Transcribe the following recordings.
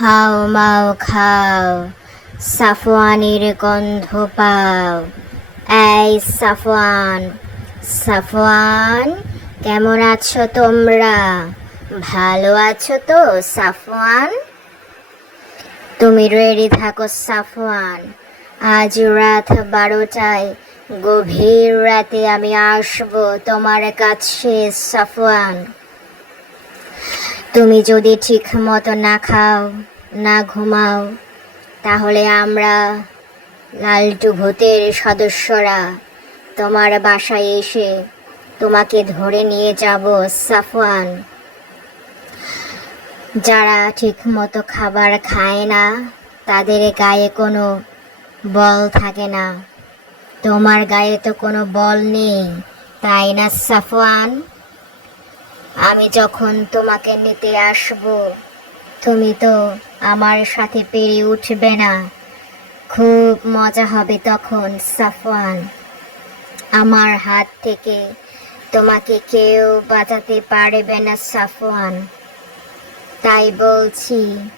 হাও মাও খাও, সাফওয়ানের গন্ধ পাও। এই সাফওয়ান সাফওয়ান, কেমন আছো তোমরা? ভালো আছো তো, সাফওয়ান? তুমি রেডি থাকো, সাফওয়ান। আজ রাত বারোটায়, গভীর রাতে আমি আসব তোমার কাছে, সাফওয়ান। তুমি যদি ঠিক মতো না খাও না ঘুমাও, তাহলে আমরা লালটু ভূতের সদস্যরা তোমার বাসায় এসে তোমাকে ধরে নিয়ে যাব, সাফওয়ান। যারা ঠিক মতো খাবার খায় না, তাদের গায়ে কোনো বল থাকে না। তোমার গায়ে তো কোনো বল নেই, তাই না, সাফওয়ান? আমি যখন তোমাকে নিতে আসব তুমি তো আমার সাথে পেরে উঠবে না। খুব মজা হবে তখন, সাফওয়ান। আমার হাত থেকে তোমাকে কেউ বাঁচাতে পারবে না, সাফওয়ান। তাই বলছি,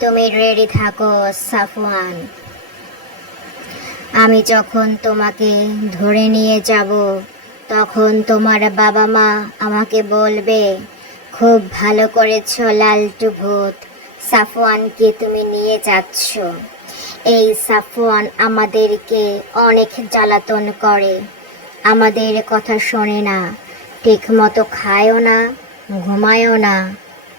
তুমি রেডি থাকো, সাফওয়ান। আমি যখন তোমাকে ধরে নিয়ে যাব, তখন তোমার বাবা মা আমাকে বলবে, খুব ভালো করেছ, লালটু ভূত। সাফওয়ানকে তুমি নিয়ে যাচ্ছ। এই সাফওয়ান আমাদেরকে অনেক জ্বালাতন করে। আমাদের কথা শোনে না ঠিক মতো খায়ও না, ঘুমায়ও না।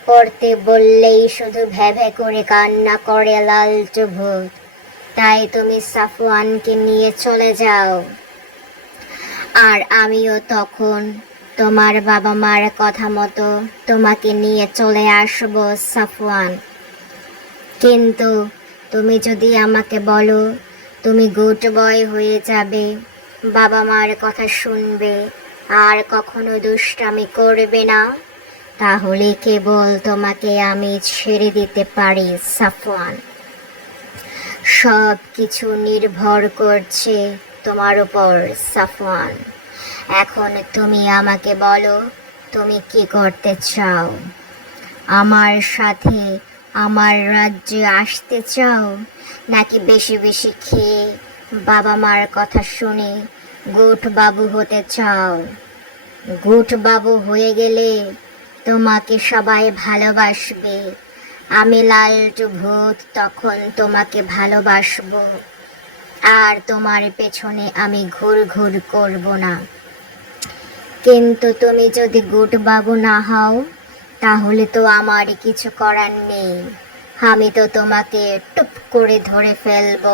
পড়তে বললেই শুধু ভ্যাভে করে কান্না করে লালটু ভূত তাই তুমি সাফওয়ানকে নিয়ে চলে যাও। আর আমিও তখন তোমার বাবা মার কথা মতো তোমাকে নিয়ে চলে আসব, সাফওয়ান। কিন্তু তুমি যদি আমাকে বলো, তুমি গুড বয় হয়ে যাবে, বাবা মার কথা শুনবে, আর কখনো দুষ্টামি করবে না, তাহলে কেবল তোমাকে আমি ছেড়ে দিতে পারি, সাফওয়ান। সব কিছু নির্ভর করছে তোমার উপর, সাফওয়ান। এখন তুমি আমাকে বলো, তুমি কি করতে চাও? আমার সাথে আমার রাজ্যে আসতে চাও? নাকি বেশি বেশি খেয়ে বাবা মার কথা শুনে গোট বাবু হতে চাও? গোট বাবু হয়ে গেলে তোমাকে সবাই ভালোবাসবে। আমি লালটু ভূত, তখন তোমাকে ভালোবাসবো। আর তোমার পেছনে আমি ঘুর ঘুর করব না। কিন্তু তুমি যদি গুড বাবু না হও তাহলে তো আমার কিছু করার নেই। আমি তো তোমাকে টুপ করে ধরে ফেলব।